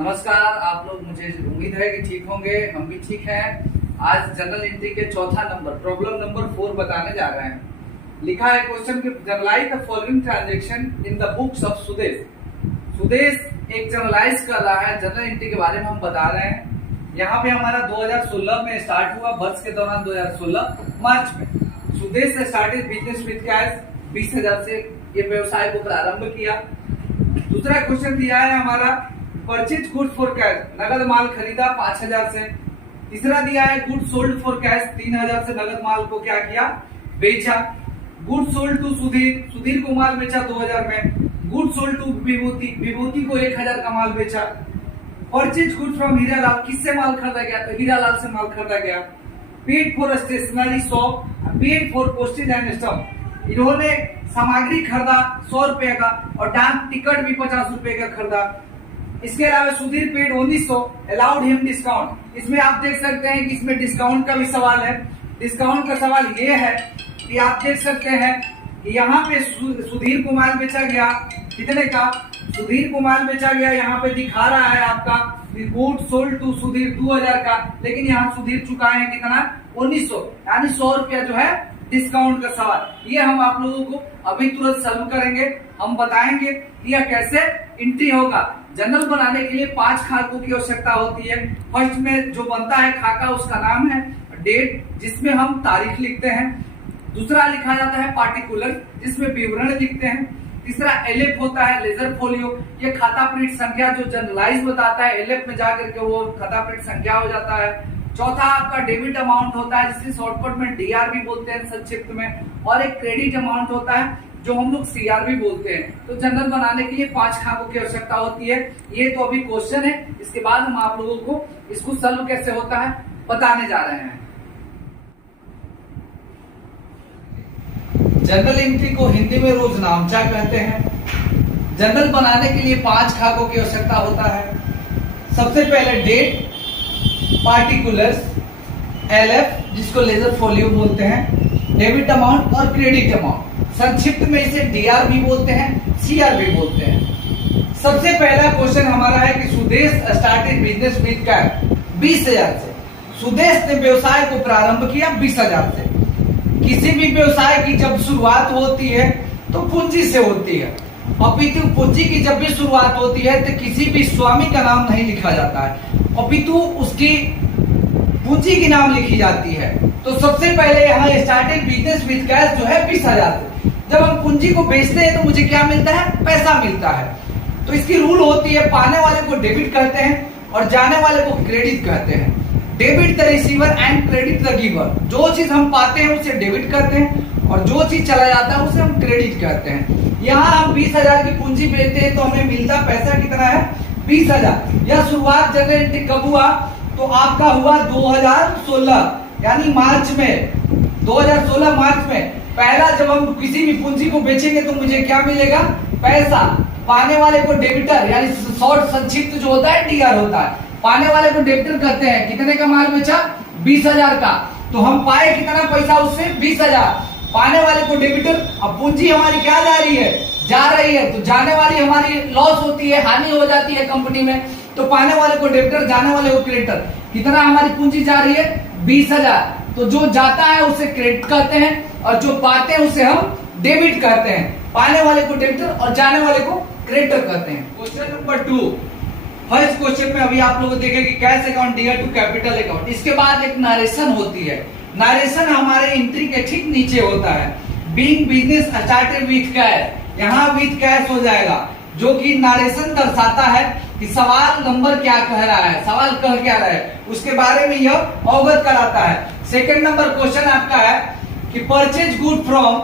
नमस्कार। आप लोग, मुझे उम्मीद है कि ठीक होंगे, हम भी ठीक हैं। आज जनरल एंट्री के चौथा नंबर प्रॉब्लम नंबर 4 बताने जा रहे हैं। लिखा है क्वेश्चन कि journalize the following transaction in the books of Sudesh. Sudesh एक जनरलाइज कर रहा है, जनरल एंट्री के बारे में हम बता रहे हैं। यहाँ पे हमारा 2016 में स्टार्ट हुआ, वर्ष के दौरान 2016 मार्च में सुदेश से स्टार्टेड बिजनेस विद कैश 20,000 से ये व्यवसाय को प्रारंभ किया। दूसरा क्वेश्चन दिया है हमारा परचेज गुड्स फॉर कैश, नगद माल खरीदा 5,000 से। तीसरा दिया है गुड सोल्ड फॉर कैश, 3,000 से नगद माल को क्या किया, बेचा। Good sold to Sudhir, Sudhir को माल बेचा 2,000 में। Good sold to Vibhuti, Vibhuti को 1,000 का माल बेचा। परचेज गुड फ्रॉम हीरालाल, किससे माल खरीदा गया, तो हीरालाल से माल खरीदा गया। Paid for stationery shop, paid for postage and stamp, इन्होंने सामग्री खरीदा 100 रुपए का और डाक टिकट भी 50 रुपए का खरीदा। इसके अलावा Sudhir paid 1900, allowed him discount. इसमें आप देख सकते हैं कि इसमें डिस्काउंट का भी सवाल है। डिस्काउंट का सवाल ये है कि आप देख सकते हैं कि यहाँ पे सुधीर को माल बेचा गया कितने का, सुधीर को माल बेचा गया यहाँ पे दिखा रहा है आपका गुड सोल्ड टू सुधीर 2,000 का, लेकिन यहाँ सुधीर चुकाए हैं कितना, 1900, यानी 100 रुपया जो है डिस्काउंट का सवाल। ये हम आप लोगों को अभी तुरंत सॉल्व करेंगे। हम बताएंगे कि यह कैसे एंट्री होगा। जनरल बनाने के लिए 5 खाकों की आवश्यकता होती है। फर्स्ट में जो बनता है खाका, उसका नाम है डेट, जिसमें हम तारीख लिखते हैं। दूसरा लिखा जाता है पार्टिकुलर, जिसमें विवरण लिखते हैं। तीसरा एलएफ होता है, लेजर फोलियो, ये खाता पृष्ठ संख्या जो जनरलाइज बताता है, एलएफ में जाकर के वो खाता पृष्ठ संख्या हो जाता है। चौथा आपका डेबिट अमाउंट होता है, जिसे शॉर्टकट में डीआर भी बोलते हैं संक्षिप्त में, और एक क्रेडिट अमाउंट होता है जो हम लोग सीआर भी बोलते हैं। तो जनरल बनाने के लिए 5 खाकों की आवश्यकता होती है। ये तो अभी क्वेश्चन है, इसके बाद हम आप लोगों को इसको सॉल्व कैसे होता है बताने जा रहे हैं। जनरल एंट्री को हिंदी में रोजनामचा कहते हैं। जनरल बनाने के लिए 5 खाकों की आवश्यकता होता है। सबसे पहले डेट, पार्टिकुलर्स, एलएफ जिसको लेजर फोलियो बोलते हैं, डेबिट अमाउंट और क्रेडिट अमाउंट, संक्षिप्त में इसे डीआर भी बोलते हैं, सीआर भी बोलते हैं। सबसे पहला क्वेश्चन हमारा है कि Sudesh started business with cash 20,000 से। सुदेश ने व्यवसाय को प्रारंभ किया 20,000 से। किसी भी व्यवसाय की जब शुरुआत होती है तो पूंजी से होती है, अपितु पूंजी की जब भी शुरुआत होती है तो किसी भी स्वामी का नाम नहीं लिखा जाता है, अपितु उसकी पूंजी की नाम लिखी जाती है। तो सबसे पहले यहाँ स्टार्टेड बिजनेस विद कैश जो है 20,000 से। जब हम पूंजी को बेचते हैं तो मुझे क्या मिलता है, पैसा मिलता है। तो इसकी रूल होती है, पाने वाले को डेबिट कहते हैं और जाने वाले को क्रेडिट कहते हैं। Debit the receiver and credit the giver, जो चीज हम पाते हैं उसे डेबिट करते हैं और जो चीज चला जाता है उसे हम क्रेडिट कहते हैं। यहाँ हम 20,000 की पूंजी बेचते हैं तो हमें मिलता पैसा कितना है, 20,000। यह शुरुआत जनरल एंट्री कब हुआ, तो आपका हुआ 2016 यानी मार्च में, 2016 मार्च में। पहला जब हम किसी भी पूंजी को बेचेंगे तो मुझे क्या मिलेगा, पैसा। पाने वाले को डेबिटर यानी शॉर्ट संक्षिप्त जो होता है डीआर होता है, पाने वाले को डेबिटर कहते हैं। कितने का माल बेचा, 20,000 का, तो हम पाए कितना पैसा उससे, 20,000। पाने वाले को डेबिटर, अब पूंजी हमारी क्या जा रही है, जा रही है, तो जाने वाली हमारी लॉस होती है, हानि हो जाती है कंपनी में। तो पाने वाले को डेबिटर, जाने वाले को क्रेडिटर। कितना हमारी पूंजी जा रही है, 20,000। तो जो जाता है उसे क्रेडिट कहते हैं और जो पाते हैं उसे हम डेबिट कहते हैं। पाने वाले को डेबिटर और जाने वाले को क्रेडिटर कहते हैं। क्वेश्चन नंबर 2, फर्स्ट क्वेश्चन में अभी आप लोग देखें कि cash account DR to capital account. इसके बाद एक नरेशन होती है। नरेशन हमारे एंट्री के ठीक नीचे होता है। Being business started with cash, यहाँ विथ कैश हो जाएगा, जो कि नरेशन दर्शाता है कि सवाल नंबर क्या कह रहा है, सवाल कह क्या रहा है, उसके बारे में यह अवगत कराता है। सेकंड नंबर क्वेश्चन आपका है कि purchase good from,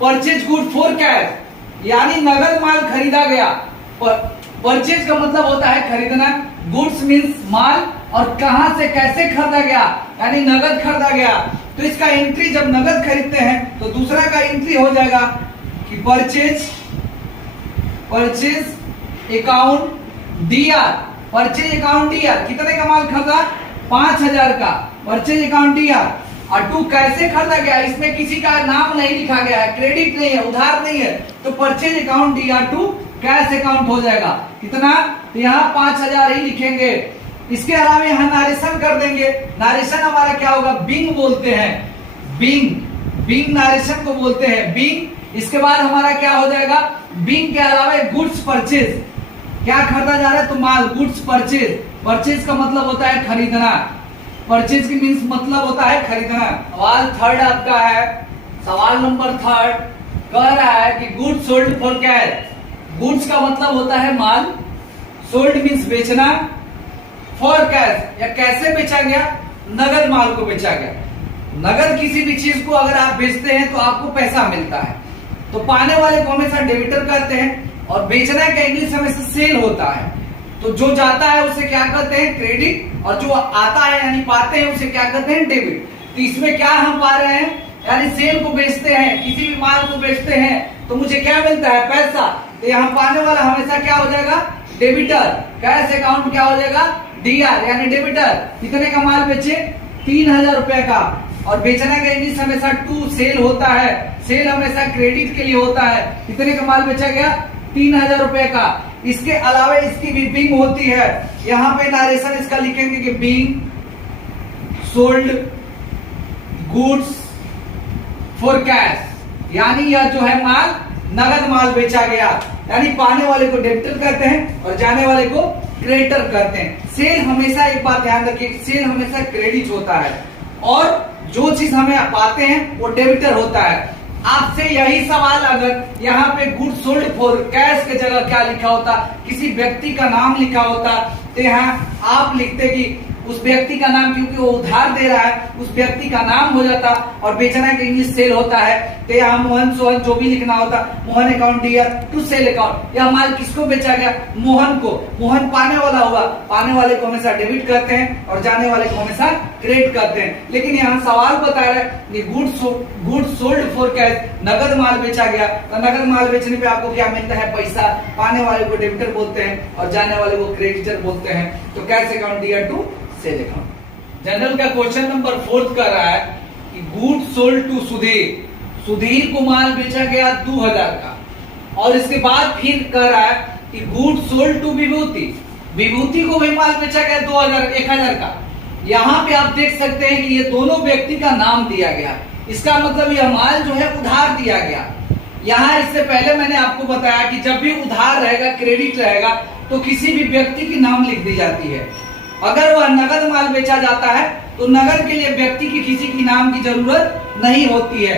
purchase good for cash, यानी नगद माल खरीदा गया। परचेज का मतलब होता है खरीदना, गुड्स मीन्स माल, और कहां से कैसे खरीदा गया, यानी नगद खरीदा गया। तो इसका एंट्री जब नगद खरीदते हैं तो दूसरा का एंट्री हो जाएगा कि purchase account D R, purchase account D R, कितने का माल खरीदा, 5,000 का, परचेज अकाउंट डीआर। और टू कैसे खरीदा गया, इसमें किसी का नाम नहीं लिखा गया है, क्रेडिट नहीं है, उधार नहीं है, तो purchase account DR to cash account हो जाएगा। कितना? तो यहाँ 5,000 ही लिखेंगे। इसके अलावा यहाँ नारेशन कर देंगे। नारेशन हमारा क्या होगा? बिंग बोलते हैं, बिंग नारेशन को बोलते हैं, बिंग। इसके बाद हमारा क्या हो जाएगा? बिंग के अलावा गुड्स परचेज, क्या खरीदा जा रहा है? तो माल, गुड्स परचेज। परचेज का मतलब होता है खरीदना, परचेज की मीन्स मतलब होता है खरीदना। सवाल थर्ड आपका है, सवाल नंबर थर्ड कह रहा है कि goods sold for cash. Goods का मतलब होता है माल, सोल्ड मीन्स बेचना, फॉर कैश या कैसे बेचा गया? नगद माल को बेचा गया। नगद किसी भी चीज को अगर आप बेचते हैं तो आपको पैसा मिलता है, तो पाने वाले को हमेशा डेबिटर कहते हैं, और बेचना का इंग्लिश हमेशा सेल होता है। तो जो जाता है उसे क्या कहते हैं? क्रेडिट, और जो आता है यानी पाते हैं उसे क्या कहते हैं? डेबिट। तो इसमें क्या हम पा रहे हैं? यानी सेल को बेचते हैं, किसी भी माल को बेचते हैं तो मुझे क्या मिलता है? पैसा। तो यहाँ पाने वाला हमेशा क्या हो जाएगा? डेबिटर। कैश अकाउंट क्या हो जाएगा? डीआर यानी डेबिटर। कितने का माल बेचे? 3,000 रुपए का। और बेचना का इंग्लिश हमेशा टू सेल होता है, सेल हमेशा क्रेडिट के लिए होता है। कितने का माल बेचा गया? 3,000 रुपए का। इसके अलावा इसकी भी बिंग होती है। यहाँ पे नारेशन इसका लिखेंगे कि being sold goods for cash, यानी यह जो है माल नगद माल बेचा गया। यानी पाने वाले को डेबिटर कहते हैं और जाने वाले को क्रेडिटर कहते हैं। सेल हमेशा, एक बात ध्यान रखिए, सेल हमेशा क्रेडिट होता है और जो चीज हमें पाते हैं वो डेबिटर होता है। आपसे यही सवाल अगर यहाँ पे गुड सोल्ड फॉर कैश के जगह क्या लिखा होता? किसी व्यक्ति का नाम लिखा होता, तो यहाँ आप लिखते कि उस व्यक्ति का नाम, क्योंकि वो उधार दे रहा है उस व्यक्ति का नाम हो जाता, और बेचना का इंग्लिश सेल होता है, तो यहाँ मोहन सोहन जो भी लिखना होता, Mohan account DR to sale account. यह माल किसको बेचा गया? मोहन को। मोहन पाने वाला हुआ, पाने वाले को हमेशा डेबिट करते हैं और जाने वाले को हमेशा क्रेडिट करते हैं। लेकिन यहाँ सवाल बता रहा है कि गुड्स सोल्ड फॉर कैश, नगद माल बेचा गया, तो नगद माल बेचने पे आपको क्या मिलता है? पैसा। पाने वाले को डेबिटर बोलते हैं और जाने वाले को क्रेडिटर बोलते हैं। तो cash account DR to sale account. Journal का क्वेश्चन नंबर 4 कर रहा है कि good sold to Sudhir, Sudhir को माल बेचा गया 2,000 का, और इसके बाद फिर कह रहा है कि good sold to Vibhuti, Vibhuti को भी माल बेचा गया 1,000 का। यहाँ पे आप देख सकते हैं कि ये दोनों व्यक्ति का नाम दिया गया, इसका मतलब यह माल जो है उधार दिया गया। यहाँ इससे पहले मैंने आपको बताया कि जब भी उधार रहेगा, क्रेडिट रहेगा, तो किसी भी व्यक्ति की नाम लिख दी जाती है। अगर वह नगद माल बेचा जाता है तो नगद के लिए व्यक्ति की किसी की नाम की जरूरत नहीं होती है।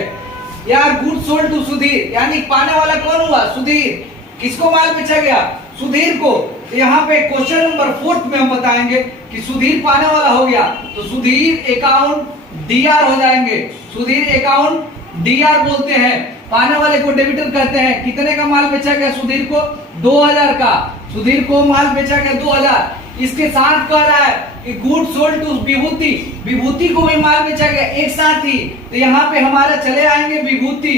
या गुड सोल्ड टू सुधीर, यानी पाने वाला कौन हुआ? सुधीर। किसको माल बेचा गया? सुधीर को। तो यहाँ पे क्वेश्चन नंबर 4 में हम बताएंगे कि सुधीर पाने वाला हो गया, तो सुधीर अकाउंट डीआर हो जाएंगे। सुधीर अकाउंट डीआर बोलते हैं, पाने वाले को डेबिटर कहते हैं। कितने का माल बेचा गया सुधीर को? 2,000 का। सुधीर को माल बेचा गया 2,000। इसके साथ कह रहा है कि good sold to Vibhuti, Vibhuti को भी माल बेचा गया एक साथ ही। तो यहाँ पे हमारे चले आएंगे विभूति,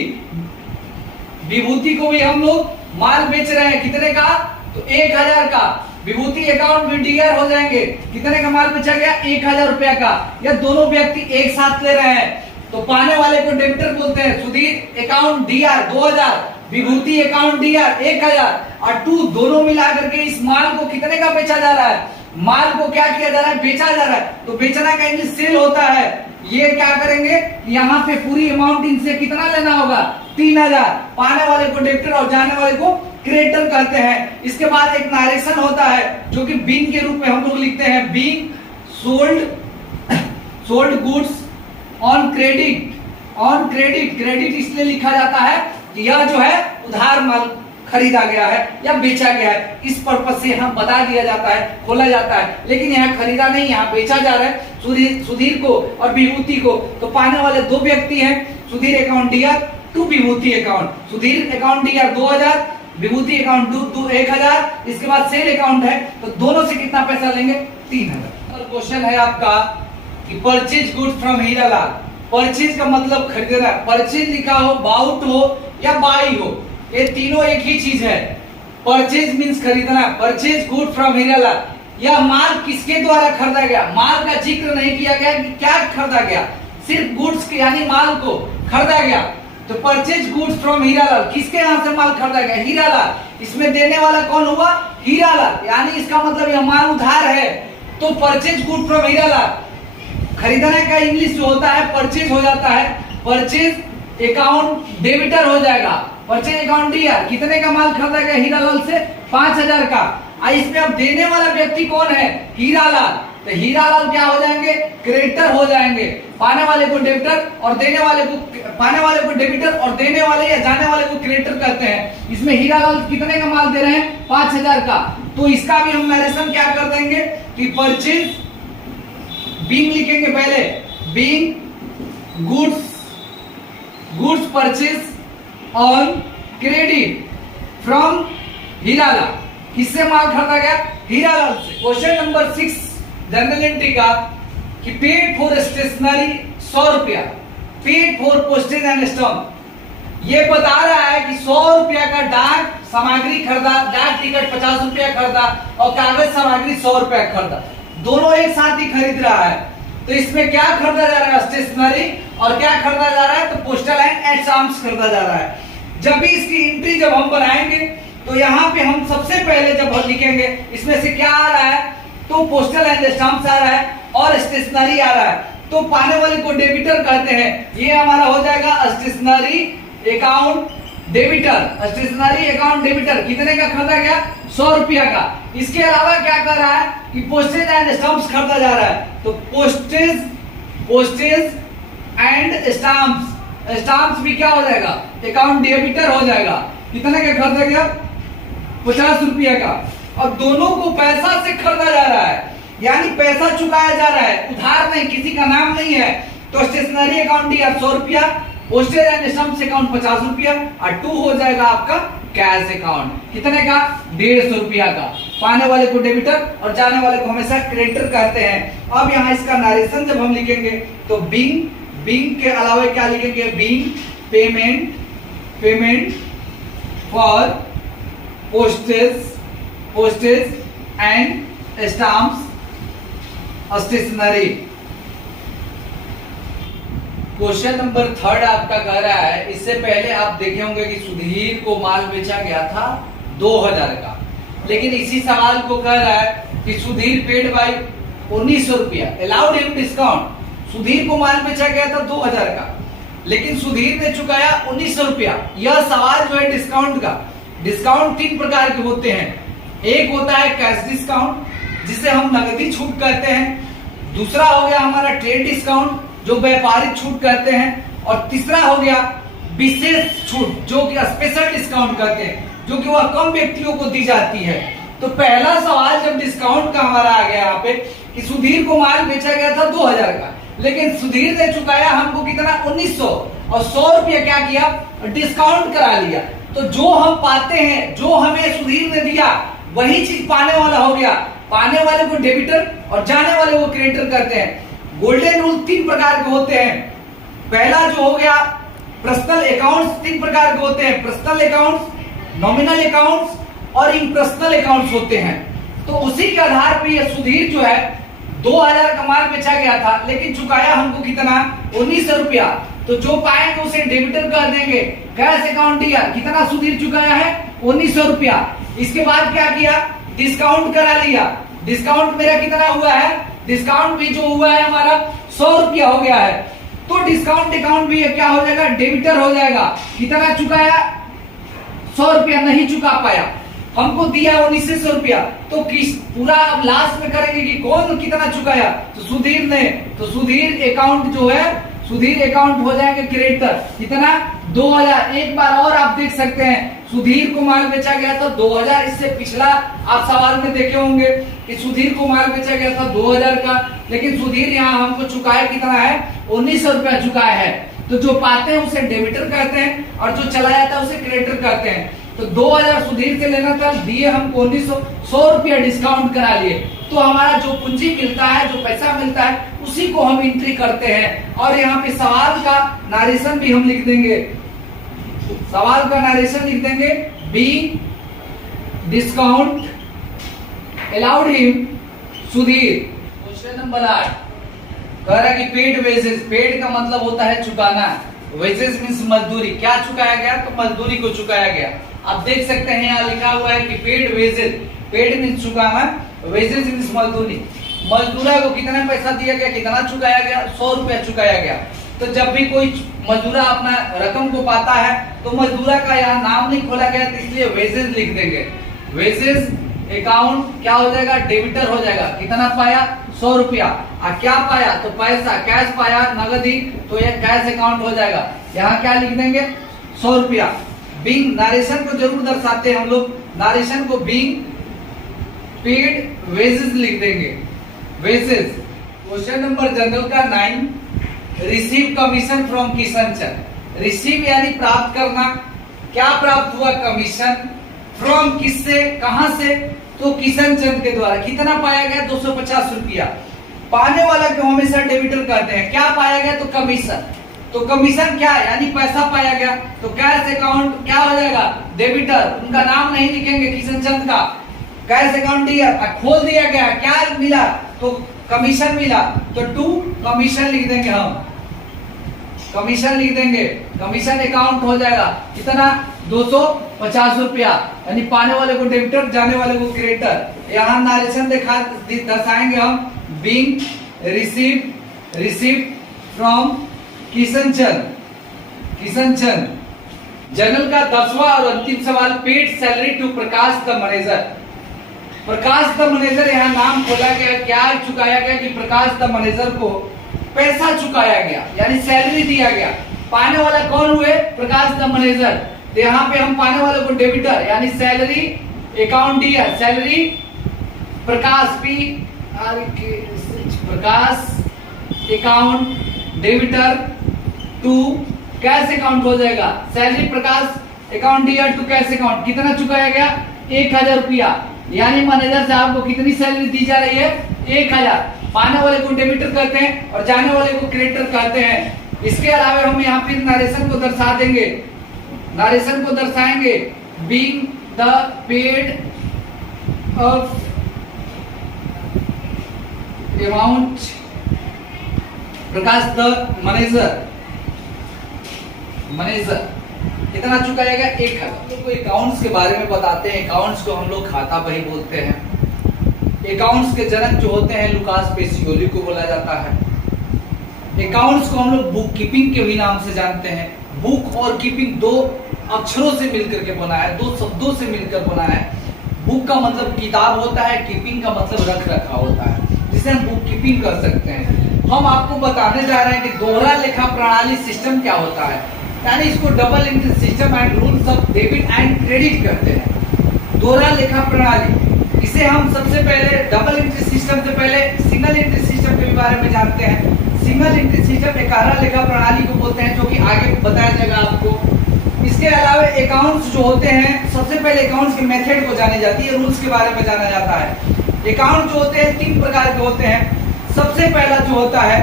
विभूति को भी हम लोग माल बेच रहे हैं। कितने का? तो 1,000 का। विभूति अकाउंट भी डीआर हो जाएंगे। कितने का माल बेचा गया? 1,000 रुपया का। यह दोनों व्यक्ति एक साथ ले रहे हैं, तो पाने वाले को डेबिटर बोलते हैं। Sudhir account DR 2,000, Vibhuti account DR 1,000 और 2 दोनों मिला करके इस माल को कितने का बेचा जा रहा है? माल को क्या किया जा रहा है? बेचा जा रहा है। तो बेचना का इंग्लिश सेल होता है। ये क्या करेंगे? यहाँ पे पूरी अमाउंट इनसे कितना लेना होगा? 3,000। पाने वाले को डेबिटर और जाने वाले को क्रेडिटर कहते हैं। इसके बाद एक नारेशन होता है जो कि बिंग के रूप में हम लोग लिखते हैं। Being sold goods on credit, on credit. Credit इसलिए लिखा जाता है कि यह जो है उधार माल खरीदा गया है या बेचा गया है, इस पर्पज से यहाँ बता दिया जाता है, खोला जाता है। लेकिन यहाँ खरीदा नहीं, यहाँ बेचा जा रहा है सुधीर को और विभूति को। तो पाने वाले 2 व्यक्ति हैं, Sudhir account DR to Vibhuti account. Sudhir account DR 2,000, Vibhuti account 1,000। इसके बाद सेल अकाउंट है, तो दोनों से कितना पैसा लेंगे? 3,000। क्वेश्चन है आपका कि purchase good from Hiralal. Purchase का मतलब खरीदना। परचेज लिखा हो, बाउट हो या बाई हो, ये तीनों एक ही चीज है। परचेज मीन्स खरीदना। परचेज गुड फ्रॉम हीरालाल, यह माल किसके द्वारा खरीदा गया? माल का जिक्र नहीं किया गया कि क्या खरीदा गया, सिर्फ गुड्स यानी माल को खरीदा गया। तो परचेज गुड्स फ्रॉम हीरालाल, किसके नाम से माल खरीदा गया? हीरालाल। इसमें देने वाला कौन हुआ? हीरालाल, यानी इसका मतलब यह माल उधार है, तो परचेज गुड फ्रॉम हीरालाल। खरीदने का इंग्लिश जो होता है परचेज हो जाता है, परचेज अकाउंट डेबिटर हो जाएगा। परचेज अकाउंट दिया, कितने का माल खरीदा गया हीरालाल से? 5000 का। इसमें अब देने वाला व्यक्ति कौन है? हीरालाल। तो हीरालाल क्या हो जाएंगे? क्रेडिटर हो जाएंगे। पाने वाले को डेबिटर और देने वाले को, पाने वाले को डेबिटर और देने वाले या जाने वाले को क्रेडिटर कहते हैं। इसमें हीरालाल कितने का माल दे रहे हैं? 5000 का। तो इसका भी हम नरेशन क्या कर देंगे कि परचेज बीइंग लिखेंगे पहले, being goods purchase on credit from Hiralal. किससे माल खरीदा गया? हीरालाल से। क्वेश्चन नंबर 6 जनरल एंट्री का कि पेड फॉर स्टेशनरी 100 रुपया, paid for postage and stamp. ये बता रहा है कि 100 रुपया का डाक सामग्री खरीदा, डाक टिकट 50 रुपया खरीदा और कागज सामग्री 100 रुपया खरीदा, दोनों एक साथ ही खरीद रहा है। तो इसमें क्या खरीदा जा रहा है? स्टेशनरी। और क्या खरीदा जा रहा है? तो पोस्टल एंड स्टाम्प्स खरीदा जा रहा है। जब भी इसकी एंट्री जब हम बनाएंगे तो यहाँ पे हम सबसे पहले जब हम लिखेंगे इसमें से क्या आ रहा है? तो पोस्टल एंड स्टाम्प्स आ रहा है और स्टेशनरी आ रहा है। तो पाने वाले को डेबिटर कहते हैं। ये हमारा हो जाएगा stationery account debtor. Stationery account debtor कितने का खरीदा गया? 100 रुपया का। इसके अलावा क्या कर रहा है कि पोस्टेज एंड स्टाम्प्स खरीदा जा रहा है। तो पोस्टेज एंड स्टाम्प्स भी क्या हो जाएगा? अकाउंट डेबिटर हो जाएगा। कितने का खरीदा गया? 50 रुपया का। और दोनों को पैसा से खरीदा जा रहा है, यानी पैसा चुकाया जा रहा है, उधार नहीं, किसी का नाम नहीं है। तो स्टेशनरी अकाउंट दिया 100 रुपया, पोस्टेज एंड स्टाम्प्स अकाउंट 50 रुपया और 2 हो जाएगा आपका कैश अकाउंट। कितने का? 150 रुपया का। पाने वाले को डेबिटर और जाने वाले को हमेशा क्रेडिटर कहते हैं। अब यहाँ इसका नरेशन जब हम लिखेंगे तो बीइंग के अलावा क्या लिखेंगे? Being payment for postage and stamps stationery. Question number 3 आपका कह रहा है, इससे पहले आप देखे होंगे कि सुधीर को माल बेचा गया था 2000 का, लेकिन इसी सवाल को कह रहा है कि सुधीर पेड बाई 1900 रुपया, अलाउड हिम डिस्काउंट। सुधीर को माल बेचा गया था 2000 का, लेकिन सुधीर ने चुकाया 1900 रुपया। यह सवाल जो है डिस्काउंट का। डिस्काउंट 3 प्रकार के होते हैं। एक होता है कैश डिस्काउंट, जिसे हम नगदी छूट कहते हैं। दूसरा हो गया हमारा ट्रेड डिस्काउंट, जो व्यापारिक छूट कहते हैं। और तीसरा हो गया विशेष छूट, जो कि स्पेशल डिस्काउंट कहते हैं, जो कि वह कम व्यक्तियों को दी जाती है। तो पहला सवाल जब डिस्काउंट का हमारा आ गया यहाँ पे कि सुधीर को माल बेचा गया था 2000 का, लेकिन सुधीर ने चुकाया हमको कितना? 1900 और 100 रुपया क्या किया? डिस्काउंट करा लिया। तो जो हम पाते हैं, जो हमें सुधीर ने दिया, वही चीज पाने वाला हो गया। पाने वाले को डेबिटर और जाने वाले को क्रेडिटर करते हैं। गोल्डन रूल 3 प्रकार के होते हैं। पहला जो हो गया पर्सनल अकाउंट्स 3 प्रकार के होते हैं। पर्सनल अकाउंट्स, नॉमिनल अकाउंट्स और इम्पर्सनल अकाउंट्स होते हैं। तो उसी के आधार पर यह सुधीर जो है 2000 का माल बेचा गया था, लेकिन चुकाया हमको कितना? 1900 रुपया। तो जो पाएंगे उसे डेबिटर कर देंगे। कैश अकाउंट दिया, कितना सुधीर चुकाया है? 1900 रुपया। इसके बाद क्या किया? डिस्काउंट करा लिया। डिस्काउंट मेरा कितना हुआ है? डिस्काउंट भी जो हुआ है हमारा 100 रुपया हो गया है। तो डिस्काउंट अकाउंट भी क्या हो जाएगा? डेबिटर हो जाएगा। कितना चुकाया? 100 रुपया नहीं चुका पाया, हमको दिया 1900 रुपया। तो किस पूरा अब लास्ट में करेंगे कि कौन कितना चुकाया? तो सुधीर ने। तो सुधीर अकाउंट जो है, सुधीर अकाउंट हो जाएंगे क्रेडिटर। कितना? 2000। एक बार और आप देख सकते हैं, सुधीर को माल बेचा गया था 2000। इससे पिछला आप सवाल में देखे होंगे कि सुधीर को माल बेचा गया था 2000 का, लेकिन सुधीर यहाँ हमको चुकाया कितना है? 1900 रुपया चुकाया है। तो जो पाते हैं उसे डेबिटर कहते हैं और जो चला जाता है उसे क्रेडिटर कहते हैं। तो 2000 सुधीर से लेना था, दिए हमको 1900, 100 रुपया डिस्काउंट करा लिए। तो हमारा जो पूंजी मिलता है, जो पैसा मिलता है, उसी को हम एंट्री करते हैं। और यहाँ पे सवाल का नरेशन भी हम लिख देंगे। सवाल का नरेशन लिख देंगे, be discount allowed him Sudhir. Question number 8 कह रहा है कि पेड वेजेस। पेड का मतलब होता है चुकाना, वेजेस मीन्स मजदूरी। क्या चुकाया गया? तो मजदूरी को चुकाया गया। आप देख सकते हैं यहाँ लिखा हुआ है कि पेड वेजेस, पेड मींस चुकाना, वेजेस मींस मजदूरी। मजदूरा को कितना पैसा दिया गया, कितना चुकाया गया, 100 रुपया चुकाया गया। तो जब भी कोई मजदूरा अपना रकम को पाता है तो मजदूरा का यहाँ नाम नहीं खोला गया, तो इसलिए वेजेस लिख देंगे। वेजेस अकाउंट क्या हो जाएगा, डेबिटर हो जाएगा। कितना पाया, 100 रुपया। क्या पाया, तो पैसा कैश पाया, नगद ही, तो ये कैश अकाउंट हो जाएगा। यहाँ क्या लिख देंगे, 100 रुपया। बीइंग, नरेशन को जरूर दर्शाते हैं हम लोग, नरेशन को बीइंग पेड वेजेस लिख देंगे, वेजेस। क्वेश्चन नंबर जनरल का 9, receive commission from Kishan Chand. Receive यानी प्राप्त करना, क्या प्राप्त हुआ, कमीशन। फ्रॉम किससे, कहां से, तो किशन चंद के द्वारा। कितना पाया गया, 250 रुपया। पाने वाला को हमेशा डेबिटर कहते हैं। क्या पाया गया, तो कमीशन। तो कमीशन क्या, यानी पैसा पाया गया। तो कैश अकाउंट क्या हो जाएगा, डेबिटर। उनका नाम नहीं लिखेंगे किशन चंद का, कैश अकाउंट दिया, खोल दिया गया, क्या मिला, तो कमीशन मिला। तो टू कमीशन लिख देंगे हम, कमीशन लिख देंगे। कमीशन अकाउंट हो जाएगा कितना, 250 रुपया। यानी पाने वाले को डेबिटर, जाने वाले को क्रेडिटर। यहाँ नरेशन दर्शाएंगे हम, being receive from Kishan Chand, Kishan Chand. Journal का 10वां और अंतिम सवाल, paid salary to Prakash the manager. Prakash the manager, यहाँ नाम खोला गया, क्या चुकाया गया कि प्रकाश द मैनेजर को पैसा चुकाया गया, यानी सैलरी दिया गया। पाने वाला कौन हुए, प्रकाश द मैनेजर। तो यहाँ पे हम पाने वाले को डेबिटर, यानी सैलरी अकाउंट दिया, salary Prakash, Prakash account debtor to cash account हो जाएगा। सैलरी प्रकाश अकाउंट दिया टू कैश अकाउंट। कितना चुकाया गया, 1000 रुपया। यानी मैनेजर साहब को कितनी सैलरी दी जा रही है, 1000। पाने वाले को डेबिटर कहते हैं और जाने वाले को क्रेडिटर कहते हैं। इसके अलावा हम यहाँ फिर नरेशन को दर्शा देंगे, नरेशन को दर्शाएंगे, being the paid of amount Prakash the manager, manager कितना चुकाया गया, 1000। अकाउंट्स के बारे में बताते हैं। अकाउंट्स को हम लोग खाता बही बोलते हैं। अकाउंट्स के जनक जो होते हैं लुकास पेसियोली को बोला जाता है। अकाउंट्स को हम लोग बुक कीपिंग के भी नाम से जानते हैं। बुक और कीपिंग दो अक्षरों से मिलकर के बना है, दो शब्दों से मिलकर बना है। बुक का मतलब किताब होता है, कीपिंग का मतलब रख रखा होता है, जिसे हम बुक कीपिंग कर सकते हैं। हम आपको बताने जा रहे हैं कि दोहरा लेखा प्रणाली सिस्टम क्या होता है, यानी इसको double entry system and rules of debit and credit कहते हैं। दोहरा लेखा प्रणाली, इसे हम सबसे पहले डबल एंट्री सिस्टम से पहले सिंगल एंट्री सिस्टम के बारे में जानते हैं। सिंगल एंट्री सिस्टम एकारा लेखा प्रणाली को बोलते हैं, जो कि आगे बताया जाएगा आपको। इसके अलावा अकाउंट्स जो होते हैं, सबसे पहले अकाउंट्स के मेथड को जानी जाती है, रूल्स के बारे में जाना जाता है। अकाउंट जो होते हैं 3 प्रकार के होते हैं। सबसे पहला जो होता है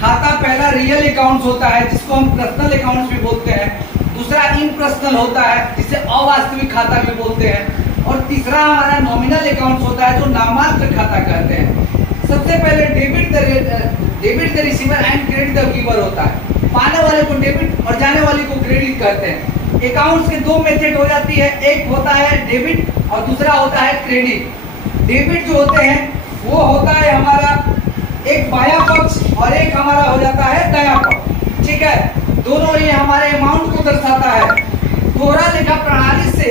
खाता, पहला रियल अकाउंट्स होता है जिसको हम पर्सनल अकाउंट्स भी बोलते हैं। दूसरा इम्पर्सनल होता है जिसे अवास्तविक खाता भी बोलते हैं। और तीसरा हमारा नॉमिनल अकाउंट्स होता है जो नामांत्र खाता कहते हैं। सबसे पहले debit the receiver and credit the giver होता है। पाने वाले को डेबिट और जाने वाले को क्रेडिट कहते हैं। अकाउंट्स के 2 मेथड हो जाती है, एक होता है डेबिट और दूसरा होता है क्रेडिट। डेबिट जो होते हैं वो होता है हमारा एक बायां पक्ष और एक हमारा हो जाता है दायां पक्ष, ठीक है। दोनों ये हमारे अमाउंट को दर्शाता है। दोहरा लेखा प्रणाली से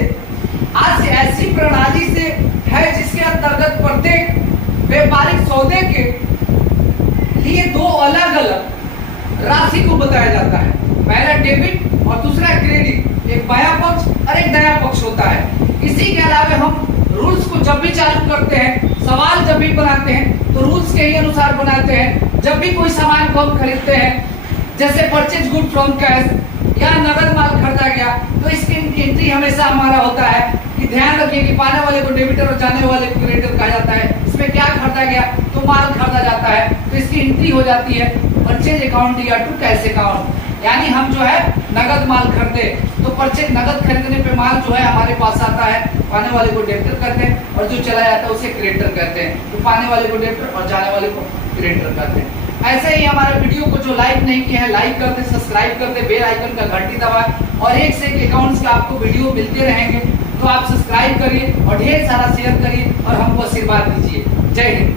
आज ऐसी प्रणाली से है जिसके अंतर्गत प्रत्येक व्यापारिक सौदे के लिए 2 अलग अलग राशि को बताया जाता है। पहला डेबिट और दूसरा क्रेडिट, एक बायां पक्ष और एक दायां पक्ष होता है। इसी के अलावा हम रूल्स को जब भी चालू करते हैं, सवाल जब भी बनाते हैं तो रूल्स के ही अनुसार बनाते हैं। जब भी कोई सामान को हम खरीदते हैं, जैसे परचेज गुड फ्रॉम कैश या नगद माल खरीदा गया, तो इसकी एंट्री हमेशा हमारा होता है कि ध्यान रखिए कि पाने वाले को डेबिटर और जाने वाले को क्रेडिटर कहा जाता है। इसमें क्या खरीदा गया, तो माल खरीदा जाता है, तो इसकी एंट्री हो जाती है परचेज अकाउंट या टू कैश अकाउंट। यानी हम जो है नगद माल खरीदे तो परचेज, नगद खरीदने पे माल जो है हमारे पास आता है पाने वाले को डेबिटर कहते हैं और जो चला जाता है उसे क्रेडिटर कहते हैं। तो पाने वाले को डेबिटर और जाने वाले को क्रेडिटर कहते हैं। ऐसे ही हमारे वीडियो को जो लाइक नहीं किए हैं लाइक कर दे, सब्सक्राइब कर दे, बेल आइकन का घंटी दबाएं और एक से एक अकाउंट्स का आपको वीडियो मिलते रहेंगे। तो आप सब्सक्राइब करिए और ढेर सारा शेयर करिए और हमको आशीर्वाद दीजिए। जय हिंद।